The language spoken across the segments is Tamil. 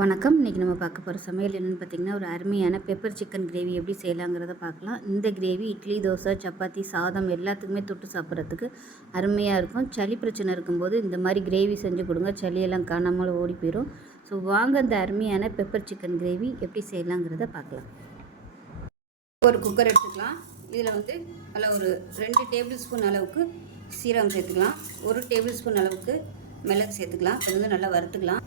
வணக்கம். இன்றைக்கி நம்ம பார்க்க போகிற சமையல் என்னென்னு பார்த்தீங்கன்னா ஒரு அருமையான பெப்பர் சிக்கன் கிரேவி எப்படி செய்யலாங்கிறத பார்க்கலாம். இந்த கிரேவி இட்லி தோசை சப்பாத்தி சாதம் எல்லாத்துக்குமே தொட்டு சாப்பிட்றதுக்கு அருமையாக இருக்கும். சளி பிரச்சனை இருக்கும்போது இந்த மாதிரி கிரேவி செஞ்சு கொடுங்க. சளியெல்லாம் காணாமல் ஓடி போயிடும் ஸோ வாங்க இந்த அருமையான பெப்பர் சிக்கன் கிரேவி எப்படி செய்யலாங்கிறத பார்க்கலாம். ஒரு குக்கர் எடுத்துக்கலாம். இதில் வந்து நல்லா ஒரு ரெண்டு டேபிள் ஸ்பூன் அளவுக்கு சீரகம் சேர்த்துக்கலாம். ஒரு டேபிள் ஸ்பூன் அளவுக்கு மிளகு சேர்த்துக்கலாம். இது வந்து நல்லா வறுத்துக்கலாம்.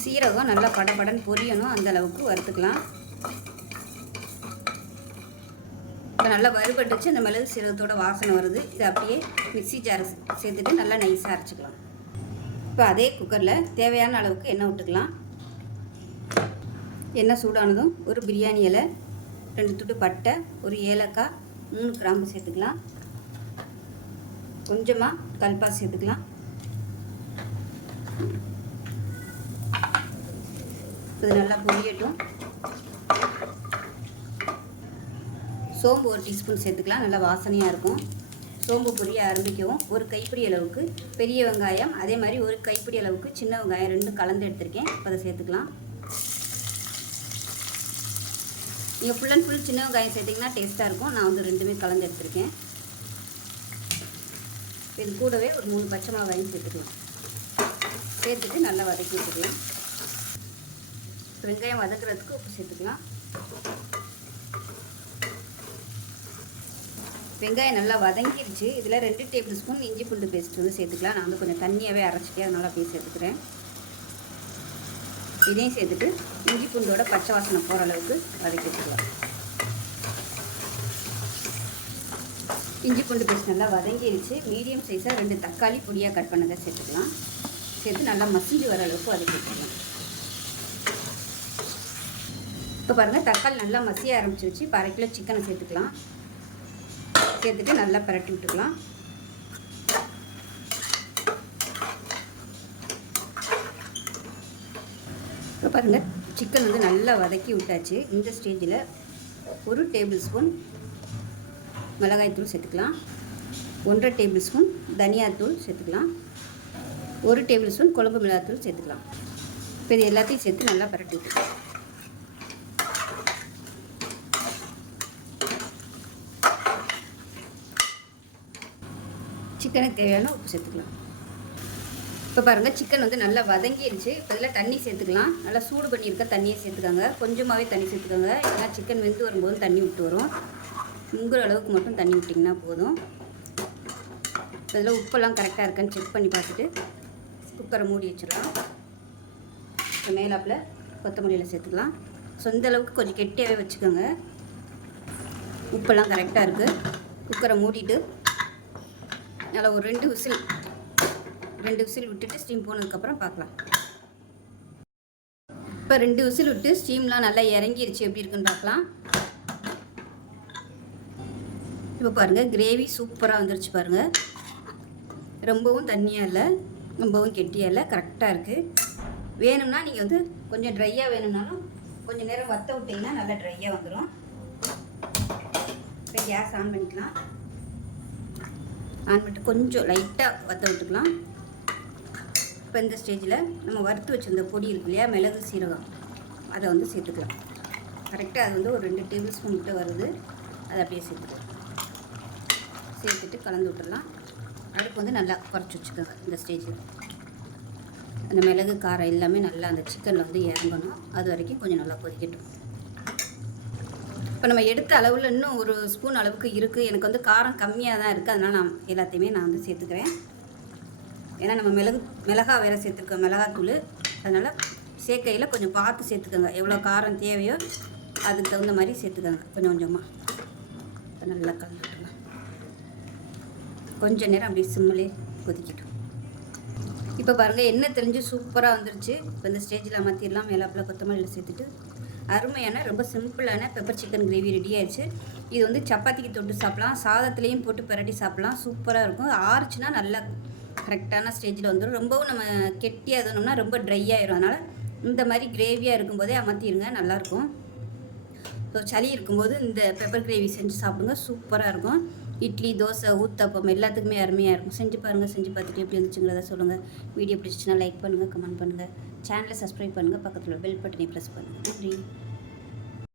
சீரகம் நல்லா படபடன்னு பொரியணும். அந்த அளவுக்கு வறுத்துக்கலாம். இப்போ நல்லா வறுபட்டுச்சு. அந்த மிளகு சீரகத்தோட வாசனை வருது. இதை அப்படியே மிக்ஸி ஜார் சேர்த்துட்டு நல்லா நைஸாக அரைச்சிக்கலாம். இப்போ அதே குக்கரில் தேவையான அளவுக்கு எண்ணெய் விட்டுக்கலாம். எண்ணெய் சூடானதும் ஒரு பிரியாணி இலை ரெண்டு துட்டு பட்டை ஒரு ஏலக்காய் மூணு கிராம்பு சேர்த்துக்கலாம். கொஞ்சமாக கல்பா சேர்த்துக்கலாம். இது நல்லா பொரியட்டும். சோம்பு ஒரு டீஸ்பூன் சேர்த்துக்கலாம் நல்லா வாசனையாக இருக்கும். சோம்பு பொரிய ஆரம்பிக்கவும். ஒரு கைப்பிடி அளவுக்கு பெரிய வெங்காயம் அதே மாதிரி ஒரு கைப்பிடி அளவுக்கு சின்ன வெங்காயம் ரெண்டும் கலந்து எடுத்திருக்கேன். இப்போ அதை சேர்த்துக்கலாம். நீங்கள் ஃபுல் அண்ட் ஃபுல் சின்ன வெங்காயம் சேர்த்திங்கன்னா டேஸ்ட்டாக இருக்கும். நான் வந்து ரெண்டுமே கலந்து எடுத்திருக்கேன். இது கூடவே ஒரு மூணு பச்சை மிளகாயும் சேர்த்துக்கலாம். சேர்த்துட்டு நல்லா வதக்கி வச்சுக்கலாம் வெங்காயம் வதக்கிறதுக்கு உப்பு சேர்த்துக்கலாம். வெங்காயம் நல்லா வதங்கிருச்சு. இதில் ரெண்டு டேபிள் ஸ்பூன் இஞ்சி பூண்டு பேஸ்ட் வந்து சேர்த்துக்கலாம். நான் வந்து கொஞ்சம் தண்ணியாகவே அரைச்சிட்டு அதனால் அப்படியே சேர்த்துக்கிறேன். இதையும் சேர்த்துட்டு இஞ்சி பூண்டோட பச்சை வாசனை போகிற அளவுக்கு வதக்கி வச்சுக்கலாம். இஞ்சி பூண்டு பேஸ்ட் நல்லா வதங்கிருச்சு. மீடியம் சைஸாக ரெண்டு தக்காளி பொடியாக கட் பண்ணதை சேர்த்துக்கலாம். சேர்த்து நல்லா மசிஞ்சு வர அளவுக்கு வதக்கி வச்சுக்கலாம். இப்போ பாருங்கள் தக்காளி நல்லா மசிய ஆரம்பிச்சிருச்சு இப்போ அரை கிலோ சிக்கனை சேர்த்துக்கலாம். சேர்த்துட்டு நல்லா பரட்டி விட்டுக்கலாம். இப்போ பாருங்கள் சிக்கன் வந்து நல்லா வதக்கி விட்டாச்சு. இந்த ஸ்டேஜில் ஒரு டேபிள் ஸ்பூன் மிளகாய்த்தூள் சேர்த்துக்கலாம். ஒன்றரை டேபிள் ஸ்பூன் தனியாத்தூள் சேர்த்துக்கலாம். ஒரு டேபிள் ஸ்பூன் குழம்பு மிளகாத்தூள் சேர்த்துக்கலாம். இப்போ இது எல்லாத்தையும் சேர்த்து நல்லா பரட்டி விட்டுக்கலாம். சிக்கனுக்கு தேவையான உப்பு சேர்த்துக்கலாம். இப்போ பாருங்கள் சிக்கன் வந்து நல்லா வதங்கிடுச்சு இப்போ இதில் தண்ணி சேர்த்துக்கலாம். நல்லா சூடு பண்ணியிருக்க தண்ணியை சேர்த்துக்காங்க. கொஞ்சமாகவே தண்ணி சேர்த்துக்கோங்க. ஏன்னா சிக்கன் வெந்து வரும்போது தண்ணி விட்டு வரும். முங்குற அளவுக்கு மட்டும் தண்ணி விட்டிங்கன்னா போதும். இதில் உப்பெல்லாம் கரெக்டாக இருக்கான்னு செக் பண்ணி பார்த்துட்டு குக்கரை மூடி வச்சிடலாம். இப்போ மேலாப்பில் கொத்தமல்லியில் சேர்த்துக்கலாம். ஸோ இந்த அளவுக்கு கொஞ்சம் கெட்டியாகவே வச்சுக்கோங்க. உப்பெல்லாம் கரெக்டாக இருக்குது குக்கரை மூடிட்டு நல்லா ஒரு ரெண்டு விசில் ரெண்டு விசில் விட்டுட்டு ஸ்டீம் போனதுக்கப்புறம் பார்க்கலாம். இப்போ ரெண்டு விசில் விட்டு ஸ்டீம்லாம் நல்லா இறங்கிருச்சு. எப்படி இருக்குன்னு பார்க்கலாம். இப்போ பாருங்கள் கிரேவி சூப்பராக வந்துருச்சு பாருங்கள் ரொம்பவும் தண்ணியாக இல்லை ரொம்பவும் கெட்டியாக இல்லை கரெக்டாக இருக்குது வேணும்னா நீங்கள் வந்து கொஞ்சம் ட்ரையாக வேணும்னாலும் கொஞ்சம் நேரம் வற்ற விட்டிங்கன்னா நல்லா ட்ரையாக வந்துடும் இப்போ கேஸ் ஆன் பண்ணிக்கலாம். ஆன் பண்ணிட்டு கொஞ்சம் லைட்டாக வற்ற விட்டுக்கலாம். இப்போ இந்த ஸ்டேஜில் நம்ம வறுத்து வச்சுருந்த பொடி இருக்கு இல்லையா மிளகு சீரகம் அதை வந்து சேர்த்துக்கலாம். கரெக்டாக அது வந்து ஒரு ரெண்டு டேபிள் ஸ்பூன் கிட்ட வருது. அதை அப்படியே சேர்த்துக்கலாம். சேர்த்துட்டு கலந்து விட்டுடலாம். அடுப்பு வந்து நல்லா குறைச்சி வச்சுக்கோங்க இந்த ஸ்டேஜில் அந்த மிளகு காரம் எல்லாமே நல்லா அந்த சிக்கனில் வந்து இறங்கணும். அது வரைக்கும் கொஞ்சம் நல்லா கொதிக்கட்டும். இப்போ நம்ம எடுத்த அளவில் இன்னும் ஒரு ஸ்பூன் அளவுக்கு இருக்குது எனக்கு வந்து காரம் கம்மியாக தான் இருக்குது அதனால் நான் எல்லாத்தையுமே நான் வந்து சேர்த்துக்கிறேன். ஏன்னா நம்ம மிளகு மிளகா வேறு சேர்த்துருக்கோம். மிளகாத்தூள். அதனால் சேர்க்கையில் கொஞ்சம் பார்த்து சேர்த்துக்கோங்க. எவ்வளோ காரம் தேவையோ அதுக்கு தகுந்த மாதிரி சேர்த்துக்கோங்க. கொஞ்சம் கொஞ்சமாக இப்போ நல்லா கலந்துக்கலாம். கொஞ்சம் நேரம் அப்படியே சிம்மிலே கொதிக்கட்டும். இப்போ பாருங்கள் எண்ணெய் தெரிஞ்சு சூப்பராக வந்துருச்சு. இப்போ இந்த ஸ்டேஜில் அமர்த்திடலாம். மேலாப்பில் கொத்தமல்லியில் சேர்த்துட்டு அருமையான ரொம்ப சிம்பிளான பெப்பர் சிக்கன் கிரேவி ரெடி ஆயிடுச்சு. இது வந்து சப்பாத்திக்கு தொட்டு சாப்பிட்லாம். சாதத்துலேயும் போட்டு பரட்டி சாப்பிட்லாம். சூப்பராக இருக்கும். ஆறுச்சுன்னா நல்லா கரெக்டான ஸ்டேஜில் வந்துடும் ரொம்பவும் நம்ம கெட்டியாக எதுனோம்னா ரொம்ப ட்ரை ஆயிரும். அதனால் இந்த மாதிரி கிரேவியாக இருக்கும்போதே அமர்த்திடுங்க நல்லாயிருக்கும் ஸோ சளி இருக்கும்போது இந்த பெப்பர் கிரேவி செஞ்சு சாப்பிடுங்க. சூப்பராக இருக்கும். இட்லி தோசை ஊத்தப்பம் எல்லாத்துக்குமே அருமையாக இருக்கும். செஞ்சு பாருங்கள் செஞ்சு பார்த்துட்டு எப்படி இருந்துச்சுங்கிறத சொல்லுங்கள் வீடியோ பிடிச்சிச்சின்னா லைக் பண்ணுங்கள் கமெண்ட் பண்ணுங்கள் சேனலை சப்ஸ்கிரைப் பண்ணுங்கள் பக்கத்தில் பெல் பட்டனை ப்ரெஸ் பண்ணுங்கள் நன்றி.